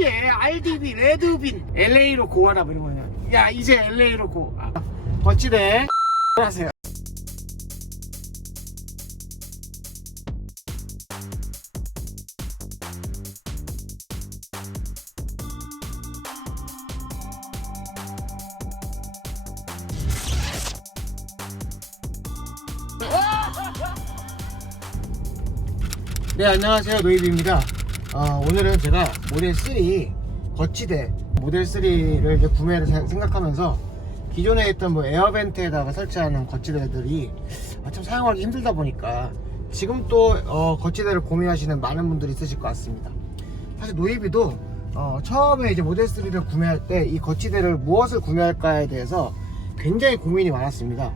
이게 RDB 레드빈 LA로 고하라 뭐 이런 거냐. 야 이제 LA로 고. 거치대 하세요. 네, 안녕하세요. 노이비입니다. 오늘은 제가 모델3 거치대 모델3를 이제 구매를 생각하면서 기존에 있던 뭐 에어벤트에다가 설치하는 거치대들이 참 사용하기 힘들다 보니까 지금 또 거치대를 고민하시는 많은 분들이 있으실 것 같습니다. 사실 노이비도 처음에 이제 모델3를 구매할 때 이 거치대를 무엇을 구매할까에 대해서 굉장히 고민이 많았습니다.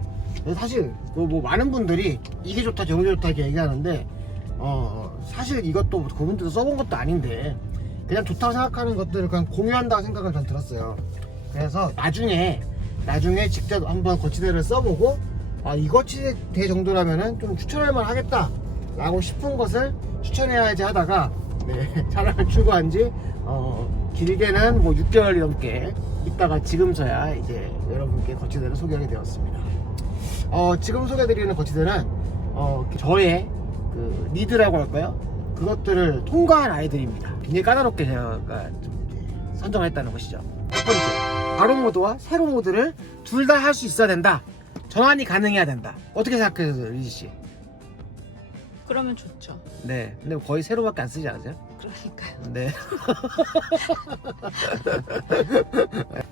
사실 뭐 많은 분들이 이게 좋다 저게 좋다 이렇게 얘기하는데 사실 이것도 그분들도 써본 것도 아닌데 그냥 좋다고 생각하는 것들을 그냥 공유한다고 생각을 전 들었어요. 그래서 나중에 직접 한번 거치대를 써보고 이 거치대 정도라면은 좀 추천할 만 하겠다 라고 싶은 것을 추천해야지 하다가 차량을 출고한 지 길게는 뭐 6개월이 넘게 있다가 지금서야 이제 여러분께 거치대를 소개하게 되었습니다. 지금 소개해드리는 거치대는 저의 그 니드라고 할까요? 그것들을 통과한 아이들입니다. 굉장히 까다롭게 제가 좀 선정을 했다는 것이죠. 첫 번째, 바로 모드와 세로 모드를 둘 다 할 수 있어야 된다. 전환이 가능해야 된다. 어떻게 생각해요, 리지씨? 그러면 좋죠. 네, 근데 거의 세로밖에 안 쓰지 않으세요? 그러니까요. 네.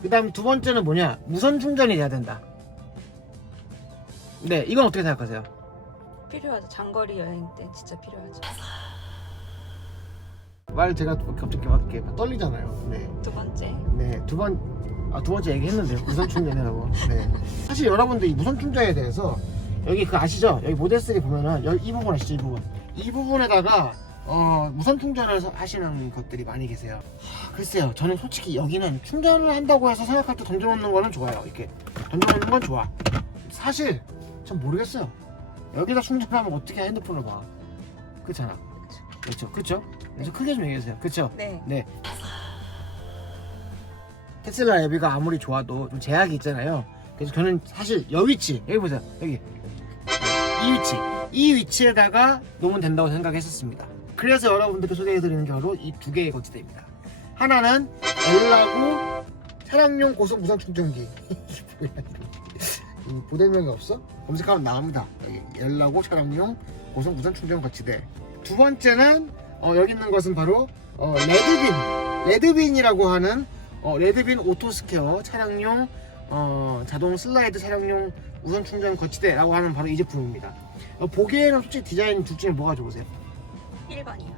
그 다음 두 번째는 뭐냐? 무선 충전이 돼야 된다. 네, 이건 어떻게 생각하세요? 필요하죠. 장거리 여행 때 진짜 필요하죠. 말 제가 갑자기 막 이렇게 떨리잖아요. 네. 두 번째. 네, 두 번째 얘기했는데요. 무선 충전이라고. 네. 사실 여러분들 이 무선 충전에 대해서 여기 그 아시죠? 여기 모델3 보면은 여기 이 부분 아시죠? 이 부분. 이 부분에다가 무선 충전을 하시는 것들이 많이 계세요. 글쎄요. 저는 솔직히 여기는 충전을 한다고 해서 생각할 때 던져놓는 거는 좋아요. 이렇게 던져놓는 건 좋아. 사실 전 모르겠어요. 여기다 충전하면 어떻게 핸드폰을 봐? 그렇잖아. 그렇죠. 그렇죠. 그래서 크게 좀 얘기해주세요. 그렇죠. 네. 네. 테슬라 앱이가 아무리 좋아도 좀 제약이 있잖아요. 그래서 저는 사실 여기 위치, 여기 보세요. 여기 이 위치에다가 놓으면 된다고 생각했었습니다. 그래서 여러분들께 소개해드리는 게 바로 이 두 개의 거치대입니다. 하나는 엘라고 차량용 고속 무선 충전기. 모델명이 없어? 검색하면 나옵니다. 여기 엘라고 차량용 고속 무선 충전 거치대. 두 번째는 여기 있는 것은 바로 레드빈이라고 하는 레드빈 오토스퀘어 차량용 자동 슬라이드 차량용 무선 충전 거치대라고 하는 바로 이 제품입니다. 보기에는 솔직히 디자인 둘 중에 뭐가 좋으세요? 1번이요.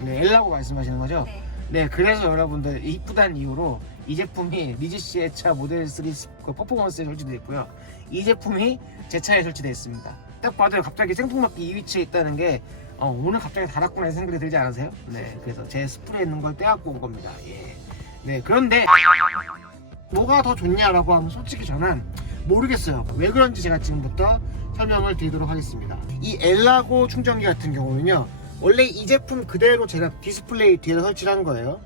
네, 엘라고 말씀하시는 거죠? 네. 네, 그래서 여러분들 이쁘다는 이유로 이 제품이 리지씨의 차 모델3 퍼포먼스에 설치되어 있고요. 이 제품이 제 차에 설치되어 있습니다. 딱 봐도 갑자기 생뚱맞게 이 위치에 있다는 게 오늘 갑자기 달았구나 생각이 들지 않으세요? 네, 그래서 제 스프레에 있는 걸 떼갖고 온 겁니다. 예. 네, 그런데 뭐가 더 좋냐라고 하면 솔직히 저는 모르겠어요. 왜 그런지 제가 지금부터 설명을 드리도록 하겠습니다. 이 엘라고 충전기 같은 경우는요, 원래 이 제품 그대로 제가 디스플레이 뒤에 설치를 한 거예요.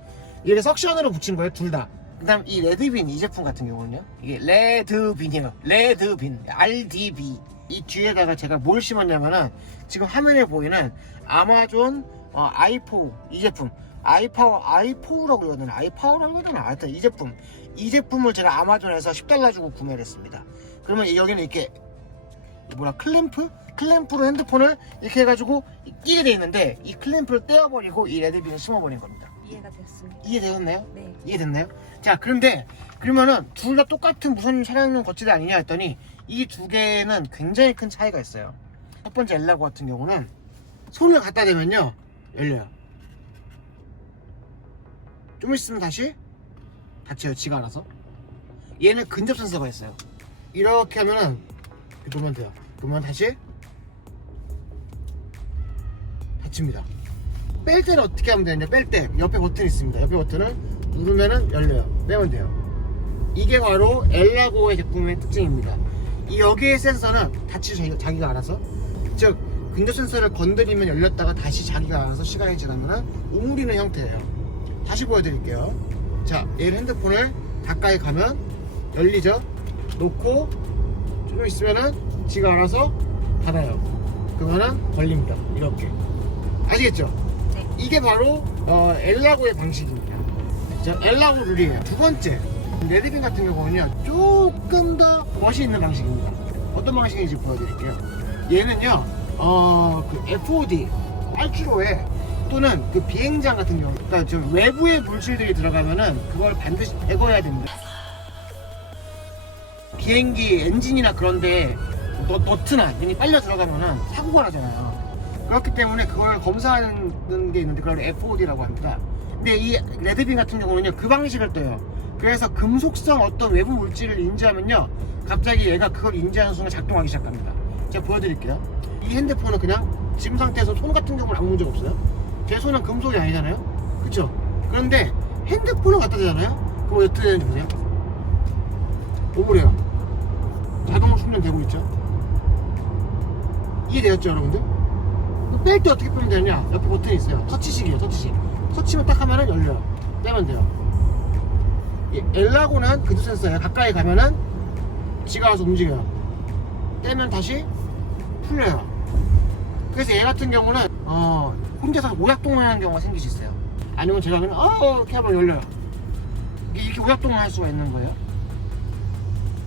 이게 석션으로 붙인 거예요, 둘 다. 그 다음 이 레드빈 이 제품 같은 경우는요, 이게 레드빈이에요. 레드빈 RDB. 이 뒤에다가 제가 뭘 심었냐면은 지금 화면에 보이는 아마존 i4 이 제품, i4라고 그러거든요. i4라고 그러잖아. 하여튼 이 제품을 제가 아마존에서 $10 주고 구매를 했습니다. 그러면 여기는 이렇게 클램프로 핸드폰을 이렇게 해가지고 끼게 돼 있는데, 이 클램프를 떼어버리고 이 레드빈을 심어버린 겁니다. 이해가 되었습니다. 이해되셨나요? 네. 이해됐나요? 자, 그러면은 둘 다 똑같은 무선 차량용 거치대 아니냐 했더니 이 두 개는 굉장히 큰 차이가 있어요. 첫 번째 엘라고 같은 경우는 손을 갖다 대면요, 열려요. 좀 있으면 다시 닫혀요, 지가 알아서. 얘는 근접 센서가 있어요. 이렇게 하면은 보면 돼요. 그러면 다시 닫힙니다. 뺄 때는 어떻게 하면 되냐? 뺄 때 옆에 버튼이 있습니다. 옆에 버튼을 누르면은 열려요. 빼면 돼요. 이게 바로 엘라고의 제품의 특징입니다. 이 여기의 센서는 닫히죠, 자기가 알아서. 즉 근접 센서를 건드리면 열렸다가 다시 자기가 알아서 시간이 지나면 오므리는 형태예요. 다시 보여드릴게요. 자, 얘를 핸드폰을 가까이 가면 열리죠. 놓고 좀 있으면은 지가 알아서 닫아요. 그거는 걸립니다. 이렇게. 아시겠죠? 네. 이게 바로 엘라고의 방식입니다. 자, 엘라고 룰이에요. 두 번째, 레드빈 같은 경우는요 조금 더 멋이 있는 방식입니다. 어떤 방식인지 보여드릴게요. 얘는요 그 FOD 빨주로에 또는 그 비행장 같은 경우, 그러니까 좀 외부의 물질들이 들어가면은 그걸 반드시 제거해야 됩니다. 비행기 엔진이나 그런데 너트나 이게 빨려 들어가면은 사고가 나잖아요. 그렇기 때문에 그걸 검사하는 게 있는데 그걸 FOD라고 합니다. 근데 이 레드빈 같은 경우는요 그 방식을 떠요. 그래서 금속성 어떤 외부 물질을 인지하면요 갑자기 얘가 그걸 인지하는 순간 작동하기 시작합니다. 제가 보여드릴게요. 이 핸드폰은 그냥 지금 상태에서 손 같은 경우는 아무 문제가 없어요. 제 손은 금속이 아니잖아요. 그쵸? 그런데 핸드폰을 갖다 대잖아요. 그거 어떻게 되는지 보세요. 오므려요. 자동 충전되고 있죠. 이해되었죠 여러분들? 뺄 때 어떻게 빼면 되느냐, 옆에 버튼이 있어요. 터치식이에요. 터치식. 터치만 딱 하면은 열려요. 떼면 돼요. 이 엘라고는 그드 센서예요. 가까이 가면은 지가 와서 움직여요. 떼면 다시 풀려요. 그래서 얘 같은 경우는 혼자서 오작동하는 경우가 생길 수 있어요. 아니면 제가 그냥 이렇게 하면 열려요. 이렇게 오작동을 할 수가 있는 거예요.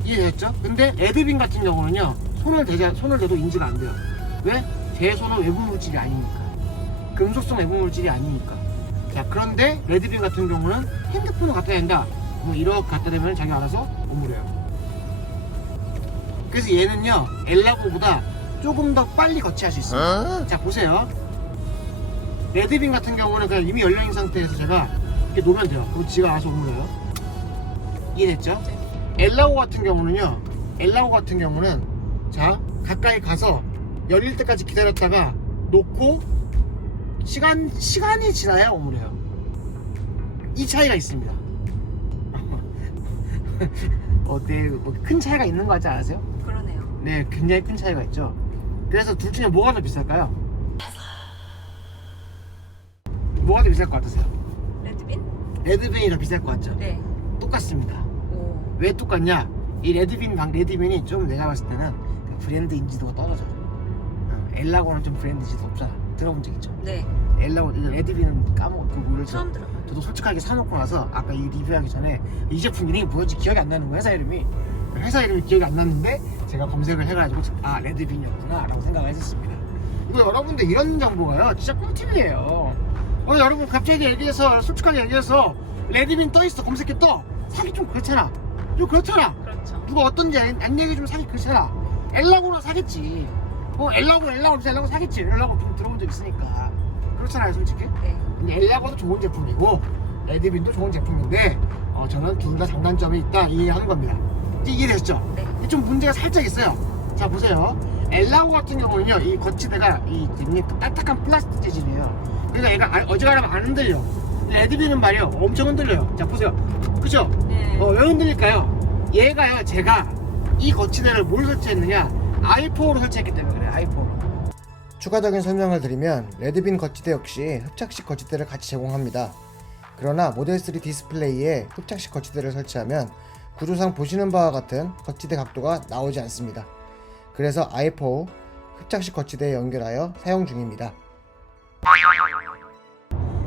이해됐죠? 근데 레드빈 같은 경우는요 손을 대도 인지가 안 돼요. 왜? 제 손은 외부 물질이 아니니까. 금속성 외부 물질이 아니니까. 자, 그런데 레드빈 같은 경우는 핸드폰을 갖다 댄다. 뭐 이렇게 갖다 대면 자기 알아서 오므려요. 그래서 얘는요 엘라고보다 조금 더 빨리 거치할 수 있어요. 자, 보세요. 레드빈 같은 경우는 그냥 이미 열려있는 상태에서 제가 이렇게 놓으면 돼요. 그리고 지가 알아서 오므려요. 이해됐죠? 엘라고 같은 경우는 자, 가까이 가서 열릴 때까지 기다렸다가 놓고 시간이 지나야 오므려요. 이 차이가 있습니다. 어때? 뭐 큰 차이가 있는 거 같지 않으세요? 그러네요. 네, 굉장히 큰 차이가 있죠. 그래서 둘 중에 뭐가 더 비쌀까요? 뭐가 더 비쌀 것 같으세요? 레드빈? 레드빈이 더 비쌀 것 같죠? 네. 똑같습니다. 오. 왜 똑같냐? 이 레드빈이 좀 내가 봤을 때는 그 브랜드 인지도가 떨어져요. 엘라고는 좀 브랜드 인지도 없잖아. 들어본 적 있죠? 네. 엘라고, 레드빈은 까먹고 그 처음 들어봐요. 저도 솔직하게 사놓고 나서 아까 이 리뷰하기 전에 이 제품 이름이 뭐였지 기억이 안 나는 거예요. 회사 이름이 기억이 안 났는데 제가 검색을 해가지고 레드빈이었구나 라고 생각을 했었습니다. 이거 여러분들 이런 정보가요 진짜 꿀팁이에요. 여러분 갑자기 얘기해서 솔직하게 얘기해서 레드빈 떠있어 검색해 떠 사기 좀 그렇잖아. 그렇잖아. 그렇죠. 누가 어떤지 안 얘기해주면 사기 그렇잖아. 엘라고는 사겠지. 엘라고 사겠지. 엘라고 좀 들어본 적 있으니까. 그렇잖아요 솔직히. 네. 근데 엘라고도 좋은 제품이고 레드빈도 좋은 제품인데 저는 둘 다 장단점이 있다 이해하는 겁니다. 이제 이해되셨죠? 네. 근데 좀 문제가 살짝 있어요. 자, 보세요. 엘라고 같은 경우는요 이 거치대가 이 딱딱한 플라스틱 재질이에요. 그러니까 얘가 어지간하면 안 흔들려. 레드빈은 말이요 엄청 흔들려요. 자, 보세요. 그죠? 네. 왜 흔들릴까요? 얘가요 제가 이 거치대를 뭘 설치했느냐 i4로 설치했기 때문에 그래요. i4로. 추가적인 설명을 드리면 레드빈 거치대 역시 흡착식 거치대를 같이 제공합니다. 그러나 모델3 디스플레이에 흡착식 거치대를 설치하면 구조상 보시는 바와 같은 거치대 각도가 나오지 않습니다. 그래서 i4 흡착식 거치대에 연결하여 사용 중입니다.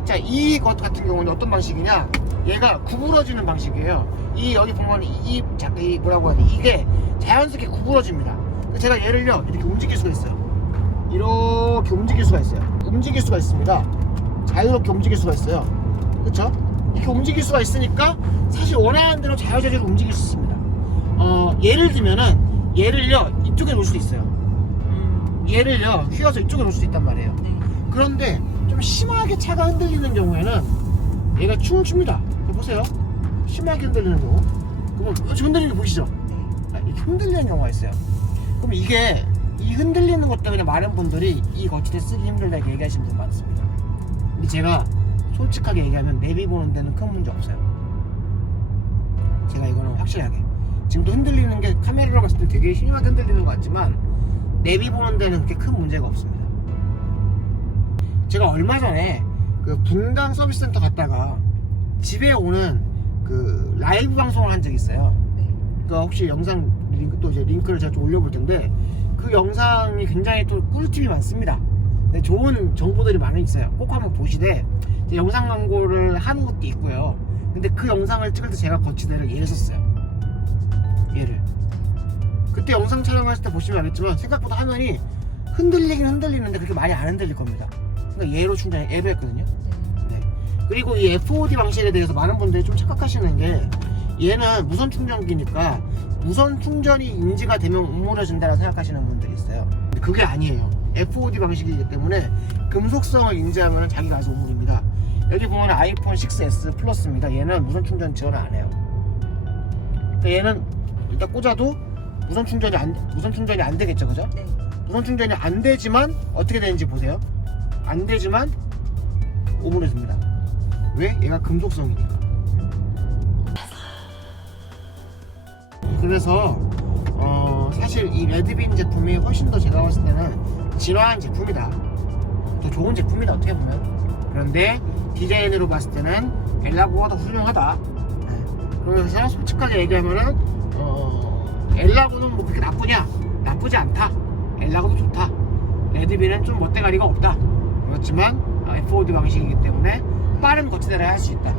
자, 이 것 같은 경우는 어떤 방식이냐, 얘가 구부러지는 방식이에요. 여기 보면 이 뭐라고 해야 돼, 이게 자연스럽게 구부러집니다. 제가 얘를요 이렇게 움직일 수가 있어요. 이렇게 움직일 수가 있어요. 움직일 수가 있습니다. 자유롭게 움직일 수가 있어요. 그쵸? 이렇게 움직일 수가 있으니까 사실 원하는 대로 자유자재로 움직일 수 있습니다. 예를 들면은 얘를요 이쪽에 놓을 수도 있어요. 얘를요 휘어서 이쪽에 놓을 수도 있단 말이에요. 네. 그런데 좀 심하게 차가 흔들리는 경우에는 얘가 춤을 춥니다. 보세요. 심하게 흔들리는 경우. 그러면 지금 흔들리는 거 보이시죠? 네. 이렇게 흔들리는 경우가 있어요. 그럼 이게 이 흔들리는 것 때문에 많은 분들이 이 거치대 쓰기 힘들다 이렇게 얘기하시는 분 많습니다. 근데 제가 솔직하게 얘기하면 내비 보는 데는 큰 문제 없어요. 제가 이거는 확실하게 지금도 흔들리는 게 카메라로 봤을 때 되게 심하게 흔들리는 것 같지만 내비 보는 데는 그렇게 큰 문제가 없습니다. 제가 얼마 전에 그 분당 서비스 센터 갔다가 집에 오는 그 라이브 방송을 한 적이 있어요. 네. 그러니까 혹시 영상 링크 또 이제 링크를 제가 좀 올려볼 텐데 그 영상이 굉장히 또 꿀팁이 많습니다. 네, 좋은 정보들이 많이 있어요. 꼭 한번 보시되 영상 광고를 하는 것도 있고요. 근데 그 영상을 찍을 때 제가 거치대를 얘를 썼어요. 얘를. 그때 영상 촬영했을 때 보시면 알겠지만 생각보다 화면이 흔들리긴 흔들리는데 그렇게 많이 안 흔들릴 겁니다. 그러니까 얘로 충전해 앱을 했거든요. 네. 그리고 이 FOD 방식에 대해서 많은 분들이 좀 착각하시는 게 얘는 무선 충전기니까 무선 충전이 인지가 되면 우물어진다고 생각하시는 분들이 있어요. 근데 그게 아니에요. FOD 방식이기 때문에 금속성을 인지하면 자기가 알아서 우물입니다. 여기 보면 아이폰 6s 플러스입니다. 얘는 무선 충전 지원을 안 해요. 그러니까 얘는 일단 꽂아도 무선 충전이 안 되겠죠, 그죠? 네. 무선 충전이 안 되지만 어떻게 되는지 보세요. 안 되지만 오므려집니다. 왜? 얘가 금속성이니까. 그래서 사실 이 레드빈 제품이 훨씬 더 제가 봤을 때는 진화한 제품이다. 더 좋은 제품이다 어떻게 보면. 그런데 디자인으로 봤을 때는 엘라고가 더 훌륭하다. 네. 그래서 솔직하게 얘기하면은 엘라고는 뭐 그렇게 나쁘냐? 나쁘지 않다. 엘라고도 좋다. 레드빈은 좀 멋대가리가 없다. 그렇지만 FOD 방식이기 때문에 빠른 거치대를 할 수 있다.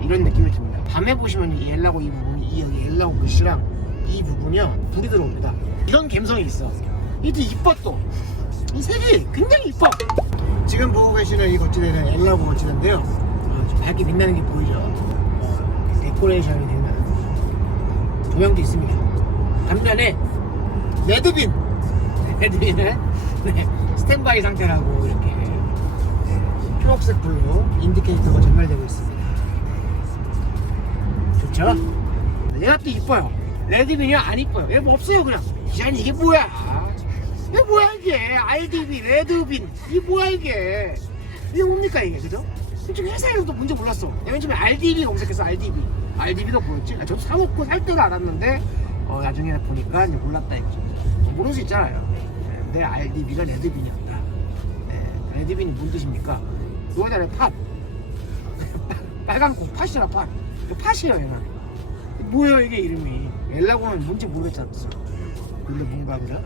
이런 느낌이 듭니다. 밤에 보시면 이 엘라고 이 부분이 이 여기 엘라고 글씨랑 이 부분이요 불이 들어옵니다. 이런 감성이 있어. 이도 이뻐 또. 이 색이 굉장히 이뻐. 지금 보고 계시는 이 거치대는 엘라고 거치대인데요. 좀 밝게 빛나는 게 보이죠. 데코레이션이 되는 조명도 있습니다. 반면에 레드빈은 네, 스탠바이 상태라고 이렇게 초록색 불로 인디케이터가 전달되고 있습니다. 좋죠? 얘가 또 이뻐요. 레드빈이 안 이뻐요. 얘 뭐 없어요 그냥. 디자인 이게 뭐야? 이게 뭐야 이게? RDB, 레드빈 이게 뭐야 이게? 이게 뭡니까 이게 그죠? 솔직히 회사에서도 뭔지 몰랐어. 내가 맨 처음에 RDB 검색해서 RDB도 뭐였지? 저도 사먹고 살 때도 알았는데 나중에 보니까 이제 몰랐다 했죠. 모를 수 있잖아요. 근데 RDB가 레드빈이었다. 네, 레드빈이 뭔 뜻입니까? 여기다가 팥 빨간 콩 팥이라 팥. 이거 팥이에요 얘는. 뭐예요 이게 이름이? 엘라고는 뭔지 모르겠잖아. 근데 뭔가 그래?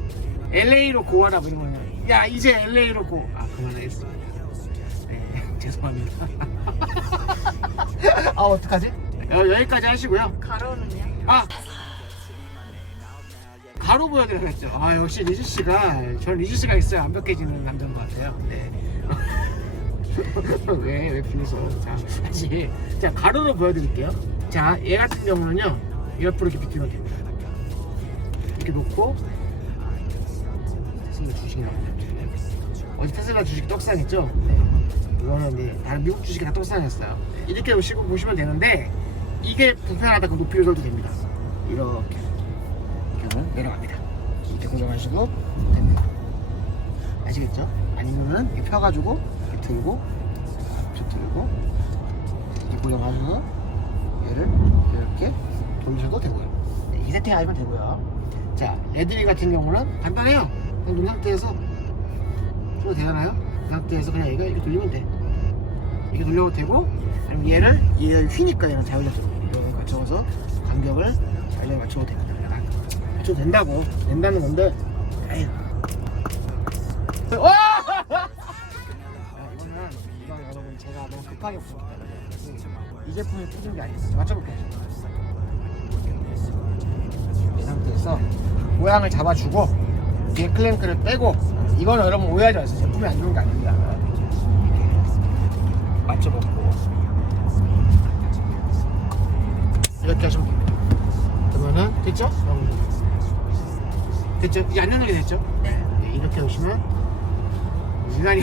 LA로 고하다 뭐 이런 거는 야 이제 LA로 고. 그만하겠습니다. 네, 죄송합니다. 어떡하지? 여기까지 하시고요. 가로는요? 가로 보여드려야 했죠. 역시 리즈씨가 저는 리즈씨가 있어야 완벽해지는 남자인 것 같아요. 네. 왜 비웃어? 자, 다시 자 가로로 보여드릴게요. 자, 얘 같은 경우는요 옆으로 이렇게 비틀면 됩니다. 이렇게 놓고 테슬라 주식이 나오네요. 어제 테슬라 주식 떡상했죠? 네. 이거는 네, 다른 미국 주식이 다 떡상했어요. 네. 이렇게 보시면 되는데 이게 불편하다 그럼 높이 조절도 됩니다. 이렇게 하면 내려갑니다. 이렇게 고정하시고 됩니다. 아시겠죠? 아니면은 이렇게 펴가지고 이렇게 들고 이렇게 고정하셔서 얘를 이렇게 돌리셔도 되고요. 네, 이 세팅 하시면 되고요. 자, 레드비 같은 경우는 간단해요. 그냥 눈 상태에서 풀어도 되잖아요. 그 상태에서 그냥 얘가 이렇게 돌리면 돼. 이렇게 돌려도 되고, 아니면 얘를 휘니까 얘는 자율적으로 이렇게 맞춰서 간격을 잘 맞춰도 됩니다. 맞춰도 된다는 건데, 에휴. 이건 여러분 제가 너무 급하게 풀었다. 이 제품이 풀린 게 아니에요. 맞춰볼게요. 이 상태에서 모양을 잡아주고 뒤에 클랭크를 빼고, 이거는 여러분 오해하지 마세요. 제품이 안 좋은 게 아닙니다. 맞춰보고 이렇게 하시면 됩니다. 그러면은 됐죠? 됐죠? 이제 안 누르게 됐죠? 네. 이렇게 오시면 인간이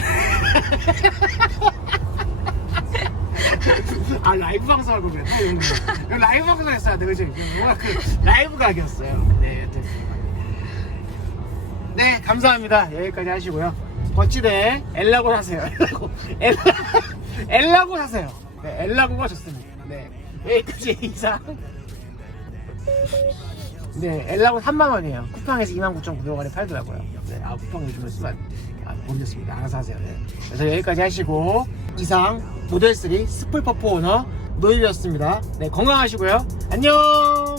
라이브 방송하고 그래. 라이브 방송 했어야 돼, 그치? 뭔가 그 라이브 각이었어요. 네, 여튼. 네, 감사합니다. 여기까지 하시고요. 거치대 엘라고 사세요. 엘라고 사세요. 네, 엘라고가 좋습니다. 네, 여기까지 이상. 네, 엘라고 3만원이에요. 쿠팡에서 29,900원에 팔더라고요. 네, 쿠팡 요즘에 쓰면 모르겠습니다. 알아서 하세요. 네. 그래서 여기까지 하시고 이상 모델 3 스플 퍼포 오너 노입이었습니다. 네, 건강하시고요. 안녕.